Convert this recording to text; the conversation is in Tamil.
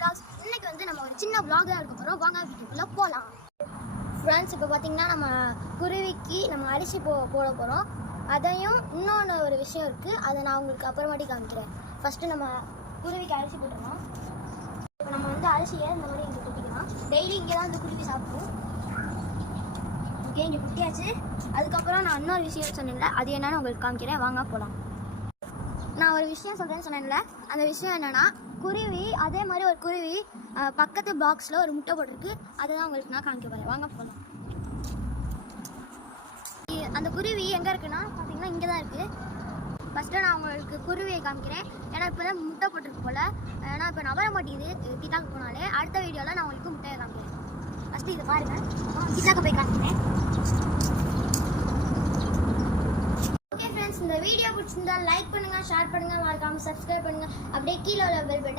vlogs. இன்னைக்கு வந்து நம்ம ஒரு சின்ன vlog தான் எடுக்க போறோம். வாங்க வீடியோக்குள்ள போலாம். ஃப்ரெண்ட்ஸ், இப்போ பாத்தீங்கன்னா நம்ம குருவிக்கு நம்ம அரிசி போட போறோம். அதையும் இன்னொன்று ஒரு விஷயம் இருக்கு, அதை நான் உங்களுக்கு அப்புறமாட்டி காமிக்கிறேன். ஃபர்ஸ்ட் நம்ம குருவிக்கு அரிசி போட்டுருவோம். இப்போ நம்ம வந்து அரிசியை இந்த மாதிரி இங்கே கொட்டிக்கலாம். டெய்லி இங்கே தான் வந்து குருவி சாப்பிடும். ஓகே, இங்கே குட்டியாச்சு. அதுக்கப்புறம் நான் இன்னொரு விஷயம் சொன்னேன்ல, அது என்னன்னு உங்களுக்கு காமிக்கிறேன். வாங்க போகலாம். நான் ஒரு விஷயம் சொல்கிறேன்னு சொன்னேன்ல, அந்த விஷயம் என்னென்னா, குருவி அதே மாதிரி ஒரு குருவி பக்கத்து பாக்ஸில் ஒரு முட்டை போட்டிருக்கு. அதை தான் உங்களுக்கு நான் காமிக்க போகிறேன். வாங்க போகலாம். அந்த குருவி எங்கே இருக்குன்னா பார்த்தீங்கன்னா இங்கே தான் இருக்குது. ஃபஸ்ட்டு நான் உங்களுக்கு குருவியை காமிக்கிறேன். ஏன்னா இப்போ தான் முட்டை போட்டிருக்கு போல். ஏன்னா இப்போ நவர மாட்டேங்குது கிட்டாக்க போனாலே. அடுத்த வீடியோவில் நான் உங்களுக்கு முட்டையை காமிக்கிறேன். ஃபஸ்ட்டு இதை பாருங்கள், கிட்டாக்க போய் காமிக்கிறேன். ஓகே ஃப்ரெண்ட்ஸ், இந்த வீடியோ பிடிச்சிருந்தா லைக் பண்ணுங்கள், ஷேர் பண்ணுங்கள், மறக்காமல் சப்ஸ்கிரைப் பண்ணுங்கள். அப்படியே கீழே உள்ள பெல் பட்டன்